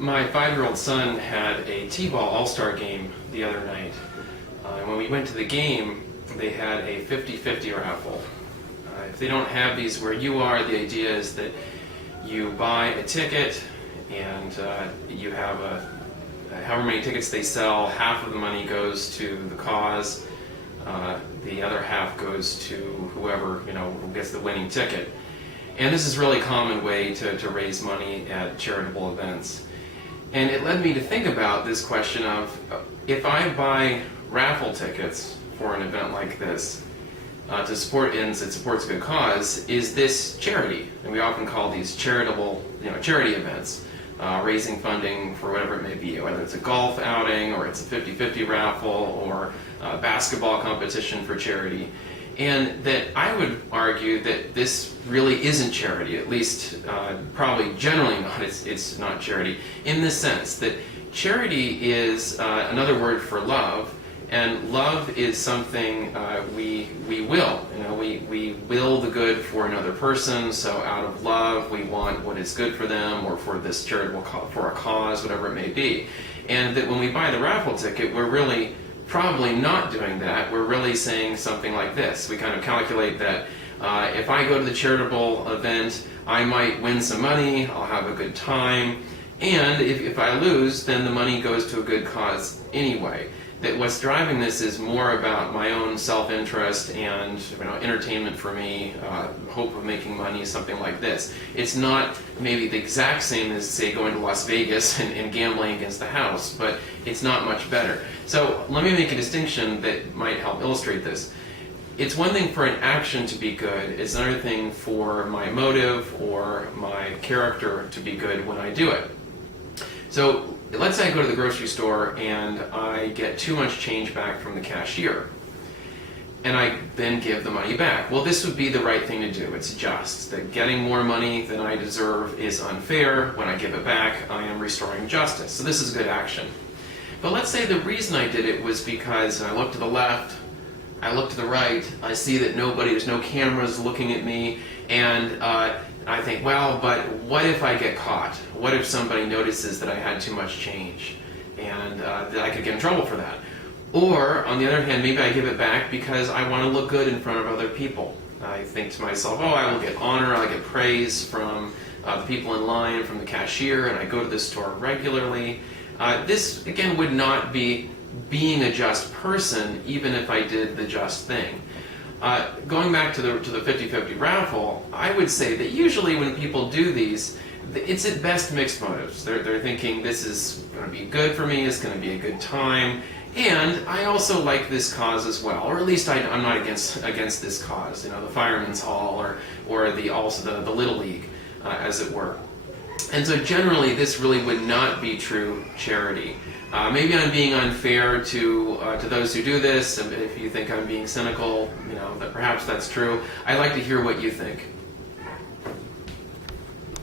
My 5-year-old son had a T-ball all-star game the other night. And when we went to the game, they had a 50-50 raffle. If they don't have these where you are, the idea is that you buy a ticket and you have however many tickets they sell, half of the money goes to the cause, the other half goes to whoever, who gets the winning ticket. And this is a really common way to raise money at charitable events. And it led me to think about this question of, if I buy raffle tickets for an event like this, to support, and it supports a good cause, is this charity? And we often call these charitable, charity events, raising funding for whatever it may be, whether it's a golf outing, or it's a 50-50 raffle, or a basketball competition for charity. And that I would argue that this really isn't charity, at least probably generally not, it's not charity, in the sense that charity is another word for love, and love is something we will. We will the good for another person, so out of love we want what is good for them, or for this charitable for a cause, whatever it may be. And that when we buy the raffle ticket, we're really probably not doing that. We're really saying something like this. We kind of calculate that if I go to the charitable event, I might win some money, I'll have a good time, and if I lose, then the money goes to a good cause anyway. That what's driving this is more about my own self-interest and entertainment for me, hope of making money, something like this. It's not maybe the exact same as, say, going to Las Vegas and gambling against the house, but it's not much better. So let me make a distinction that might help illustrate this. It's one thing for an action to be good, it's another thing for my motive or my character to be good when I do it. So let's say I go to the grocery store and I get too much change back from the cashier, and I then give the money back. Well, this would be the right thing to do. It's just that getting more money than I deserve is unfair. When I give it back, I am restoring justice. So this is good action. But let's say the reason I did it was because I look to the left, I look to the right, I see that there's no cameras looking at me, and I think, well, but what if I get caught? What if somebody notices that I had too much change, and that I could get in trouble for that? Or, on the other hand, maybe I give it back because I want to look good in front of other people. I think to myself, I will get honor, I'll get praise from the people in line, from the cashier, and I go to this store regularly. This, again, would not be being a just person, even if I did the just thing. Going back to the 50-50 raffle, I would say that usually when people do these, it's at best mixed motives. They're thinking this is going to be good for me, it's going to be a good time, and I also like this cause as well, or at least I'm not against this cause, the Fireman's Hall or the Little League, as it were. And so generally this really would not be true charity. Maybe I'm being unfair to those who do this, and if you think I'm being cynical, that perhaps that's true. I'd like to hear what you think.